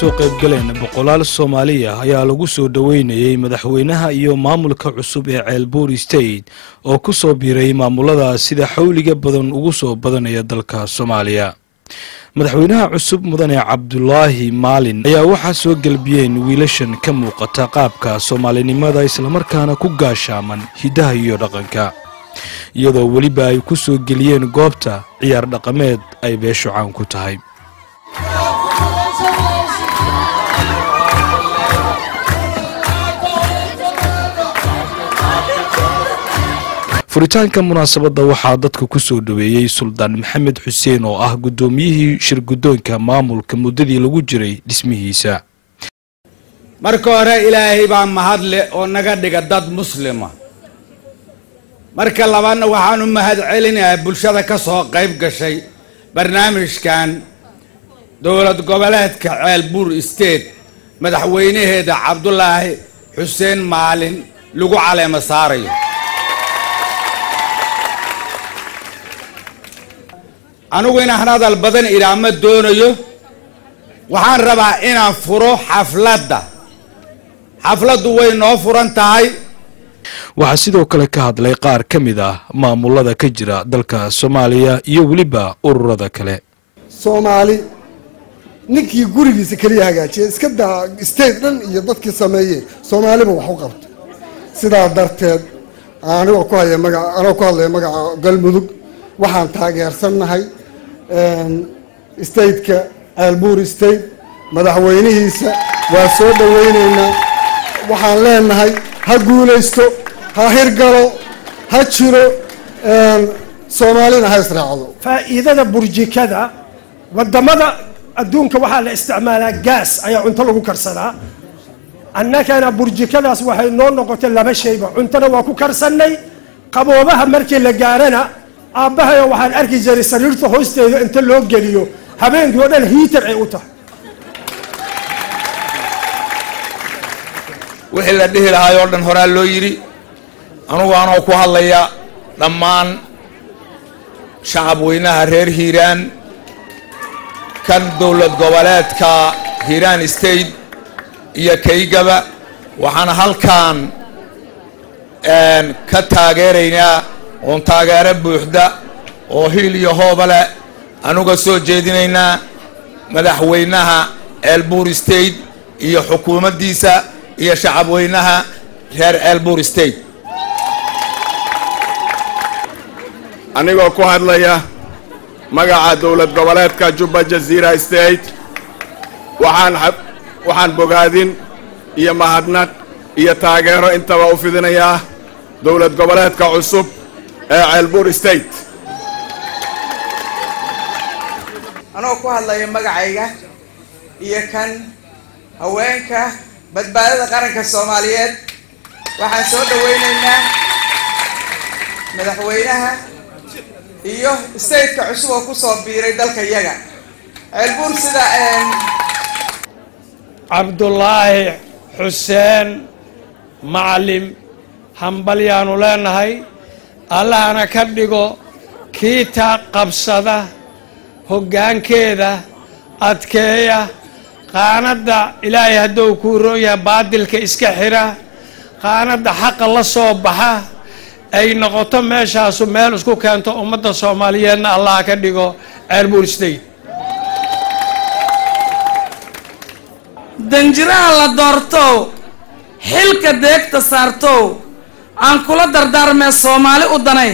soo qayb galeen boqolaal Soomaaliya ayaa lagu soo dhaweynayay madaxweynaha iyo maamulka cusub ee Ceelbuur State oo ku soo biiray maamulada sida xawliga badan ugu soo badanaya dalka Soomaaliya. madaxweynaha cusub mudane Cabdullaahi Maalin ayaa waxa soo galbiyeen wiilashan ka muuqata qaabka Soomaalinimada isla markaana ku gaashaaman hidaha iyo dhaqanka, iyadoo waliba ay ku soo geliyeen goobta ciyaar dhaqameed ay beesho caan ku tahay. furitaanka munaasabadda waxaa dadka ku soo dhaweeyay Suldaan Maxamed Xuseen oo ah gudoomiyihii shirgudoonka maamulka muddadii lagu jiray dhismihiisa. marka hore ilaahay baa mahad leh oo naga dhiga dad muslima. marka labaadna waxaan u mahad celinayaa bulshada ka soo qayb gashay barnaamijkan dowlad goboleedka Ceelbuur State madaxweynaheeda Cabdullaahi Xuseen Maalin lagu caleema saarayo. anugu inaan hadal badan ilaama doonayo, waxaan rabaa inaan furo xafladdu way noo furan tahay. waxaa sidoo kale ka hadlay qaar ka mid ah maamulada ka jira dalka Soomaaliya iyo waliba ururada kale. Soomaali ninkii gurigiisa kaliya hagaajiyay iska daa state dhan iyo dadkii sameeyay Soomaaliba wax u qabto. sidaa darteed anigoo ku hadlay magaca Galmudug waxaan taageersanahay stateka Ceelbuur State madaxweynihiisa waa soo dhaweynaynaa. waxaan leenahay ha guulaysto, ha hirgalo, ha jiro, Soomaalina ha israacdo. faa'iidada burjikada wadamada adduunka waxaa la isticmaalaa gaas ayaa cunto lagu karsadaa. annagana burjikadaas waxay noo noqotay laba shayba, cuntona waa ku karsannay, qaboobaha markii la gaarana aabbahayo waxaan arki jiray sariirta hoosteeda inta loo geliyo habeenkii oo dhan hiitar ay u tahay. wixii la dhihi lahaay oo dhan horaa loo yidhi. anugu anoo ku hadlaya dhammaan shacab weynaha reer Hiiraan, kan dowlad goboleedka Hiiraan State iyo kaygaba, waxaan halkaan ka taageeraynaa oon taageero buuxda oo hiil iyo hooba leh anuga soo jeedinaynaa madaxweynaha Ceelbuur State iyo xukuumaddiisa iyo shacab weynaha reer Ceelbuur State. anigoo ku hadlaya magaca dowlad goboleedka Jubba Jazeera State waxaan bogaadin iyo mahadnaq iyo taageero intaba u fidinayaa dowlad goboleedka cusub ee Ceelbuur State. anoo ku hadlaya magacayga iyo kan haweenka badbaadada qaranka Soomaaliyeed waxaan soo dhaweynaynaa madaxweynaha iyo stateka cusub oo ku soo biiray dalka yaga Ceelbuur sida Cabdullaahi Xuseen Maalin hambalyaanu leenahay. allahana ka dhigo kiita qabsada hoggaankeeda adkeeya qaanada ilaahay hadduu ku rooya baadilka iska xira qaanada xaqa la soo baxa ay noqoto meeshaasu meel isku keento ummadda Soomaaliyeedna allah ka dhigo Ceelbuur State. danjiraha la doorto xilka deegta saarto aan kula dardaarmee Soomaali u danay.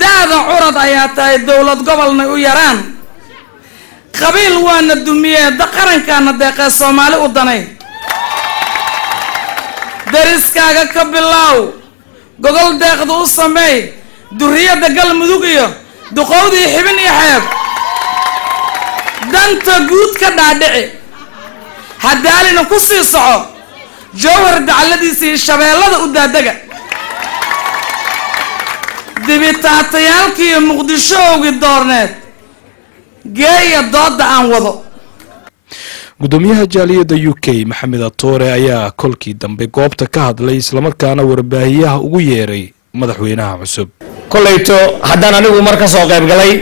daada curad ayaa tahay dowlad gobolna u yaraan qabiil waana dumiyee qarankaana deeqee Soomaali u danay. dariskaaga ka bilaaw gogol deeqda u sameey duriyada Galmudug iyo duqowdii xibin iyo xeeb danta guud ka dhaadhici hadaalina ku sii soco jawhar dacladiisii shabeellada u daadaga dibitaatayaalkii Muqdishoogi doorneed geeya dooda aan wado. gudoomiyaha jaaliyadda UK Maxamed Atoore ayaa kolkii dambe goobta ka hadlay isla markaana warbaahiyaha ugu yeeray madaxweynaha cusub. kolayto haddaan anigu mar ka soo qayb galay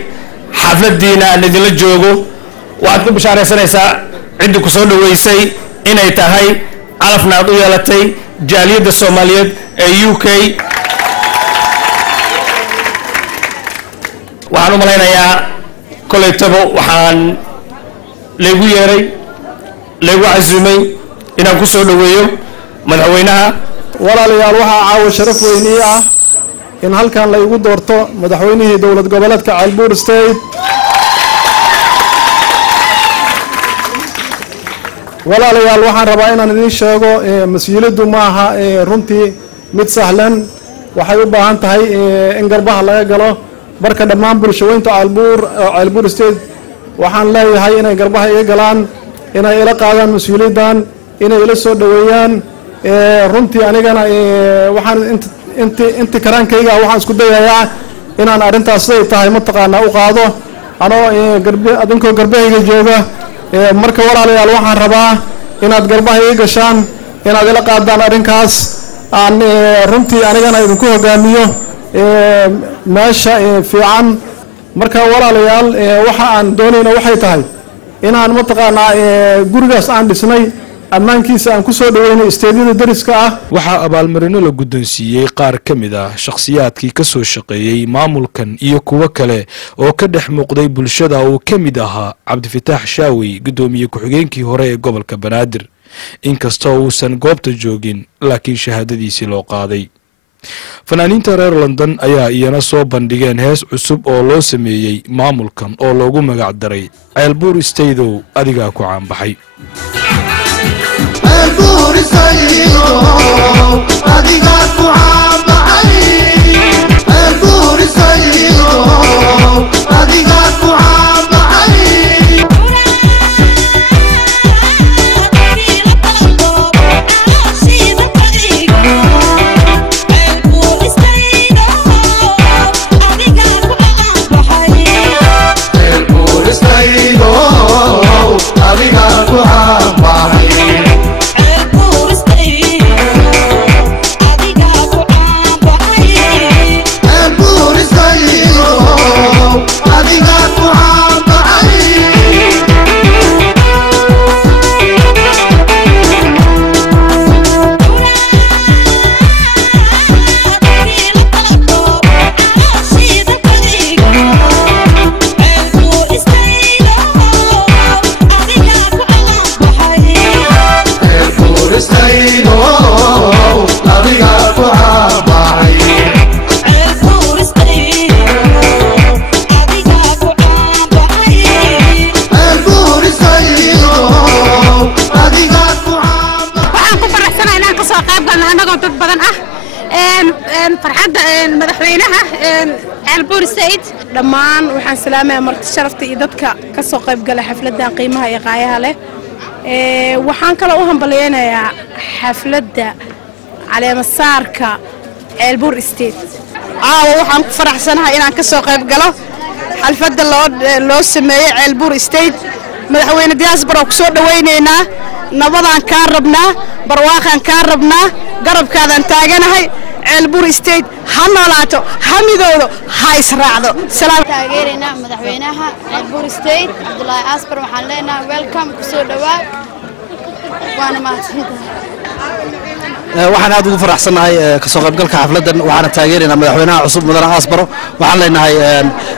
xafladiina aan idinla joogo waxaad ku bishaaraysanaysaa ciddi ku soo dhaweysay inay tahay calafna aad u yeelatay jaaliyadda Soomaaliyeed ee UK waxaan u malaynayaa kolaytaba waxaan leegu yeeray leegu casuumay inaan ku soo dhaweeyo madaxweynaha walaalayaal waxaa caawa sharaf weyn ii ah in halkan la igu doorto madaxweynihii dowlad goboleedka Ceelbuur State walaalayaal waxaan rabaa inaan idin sheego mas'uuliyaddu ma aha runtii mid sahlan waxay u baahan tahay in garbaha laga galo marka dhammaan bulshooyinka Ceelbuur State waxaan leeyahay inay garbaha iga galaan inay ila qaadaan mas'uuliyaddan inay ila soo dhaweeyaan runtii anigana waxaan inta karaankayga waxaan isku dayayaa inaan arrintaas ay tahay mataqaanaa u qaado anoo adinkoo garbahayga jooga marka walaalayaal waxaan rabaa inaad garbaha iga gashaan inaad ila qaadaan arrinkaas aan runtii anigana idinku hogaamiyo meesha fiican marka walaalayaal waxa aan doonayna waxay tahay inaan mataqaanaa gurigaas aan dhisnay ammaankiisa aan ku soo dhaweynay isteediyada dariska ah waxaa abaalmarino la guddoonsiiyey qaar ka mid ah shakhsiyaadkii ka soo shaqeeyey maamulkan iyo kuwo kale oo ka dhex muuqday bulshada uu ka mid ahaa Cabdifataax Shaawi gudoomiye ku-xigeenkii hore ee gobolka Banaadir inkastoo uusan goobta joogin laakiin shahaadadiisii loo qaaday fanaaniinta reer London ayaa iyana soo bandhigeen hees cusub oo loo sameeyey maamulkan oo loogu magac daray Ceelbuur State adigaa ku caanbaxay Ceelbuur State adigaa ku caanbaxay Ceelbuur State adigaa ku caanbaxay Ceelbuur State dhammaan waxaan salaamayaa marti sharafta iyo dadka ka soo qayb galay xafladdan qiimaha iyo qaayaha leh waxaan kale u hambaleynayaa xafladda caleema saarka Ceelbuur State caawa waxaan ku faraxsanahay inaan ka soo qayb galo xafladda loo sameeyay Ceelbuur State madaxweyne diaspora ku soo dhaweyneynaa nabadaan ka rabnaa barwaaqan ka rabnaa garabkaadan taaganahay Ceelbuur State hanolaato hamidoodo ha israacdo salaam taageerina madaxweynaha Ceelbuur State Abdullaahi Asbar waxaan leenahay welcome ku soo dhawaad waana mahadsantahay waxaan aad ugu faraxsanahay ka soo qaybgalka xafladan waxaan taageerina madaxweynaha cusub mudane Asbar waxaan leenahay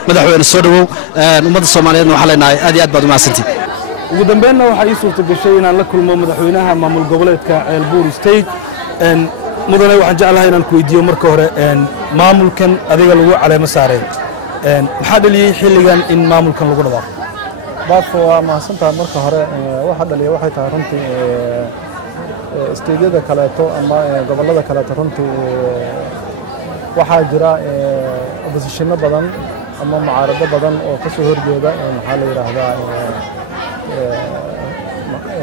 madaxweyne soo dhawow ummadda Soomaaliyeed waxaan leenahay aad iyo aad baad u mahadsantihiin ugu dambeynna waxa ii suurta gashay inaan la kulmo madaxweynaha maamul goboleedka Ceelbuur State mudane waxaan jeclahay inaan ku weydiiyo marka hore maamulkan adiga lagu caleemo saareen maxaa dhaliyay xilligan in maamulkan lagu dhawaaqo baafo waa mahadsantahay marka hore waxa dhaliyay waxay tahay runtii isteedyada kaleeto ama gobollada kaleeto runtii waxaa jira oppositionno badan ama mucaarado badan oo ka soo horjeeda maxaa la yiraahdaa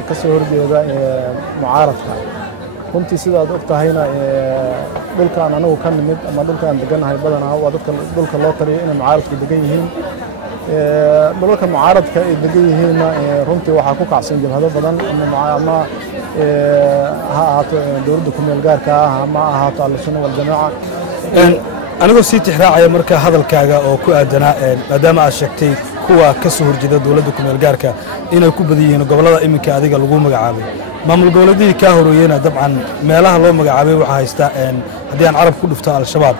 ka soo horjeeda mucaaradka runtii sidaad og tahayna dhulkaan anagu ka nimid ama dhulkaan deganahay badanaa waa dadka dhulka loo taliyo inay mucaaradku degan yihiin dhulalka mucaaradka ay degan yihiinna runtii waxaa ku kacsan jabhado badan ama ha ahaato dowladda ku meel gaarka ah ama ahaato al-sunna wal jamaaca anigoo sii tixraacaya marka hadalkaaga oo ku aadanaa maadaama aad sheegtay kuwa ka soo horjeeda dowladda kumeel gaarka inay ku badan yihiin gobollada iminka adiga lagu magacaabay maamul goboleedyadii kaa horeeyeyna dabcan meelaha loo magacaabay waxaa haysta haddii aan carab ku dhufto al-shabaab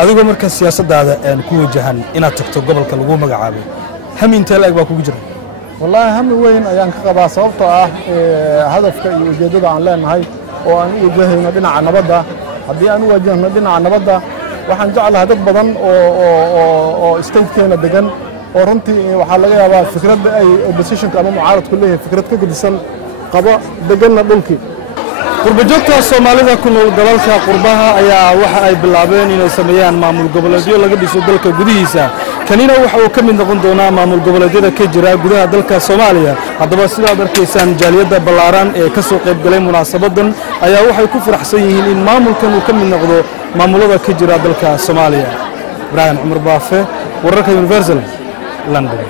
adigoo marka siyaasaddaada ku wajahan inaad tagto gobolka lagu magacaabay hami intee la-eg baa kugu jira wallaahi hami weyn ayaan ka qabaa sababtoo ah hadafka iyo ujeeddada aan leenahay oo aan u wajahayno dhinaca nabadda haddii aan u wajahno dhinaca nabadda waxaan jeclahay dad badan oo statekeena degan oo runtii waxaa laga yaabaa fikradda ay oppositionka ama mucaaradku leeyihin fikrad ka gedisan qaba deganna dhulkii qurbajoogta soomaalida ku nool dalalka qurbaha ayaa waxa ay bilaabeen inay sameeyaan maamul goboleedyo laga dhiso dalka gudihiisa kanina waxa uu ka mid noqon doonaa maamul goboleedyada ka jira gudaha dalka Soomaaliya haddaba sidaad arkaysaan jaaliyadda ballaaran ee ka soo qayb galay munaasabadan ayaa waxay ku faraxsan yihiin in maamulkan uu ka mid noqdo maamulada ka jira dalka Soomaaliya Ibrahim Umar Baafe wararka Universal London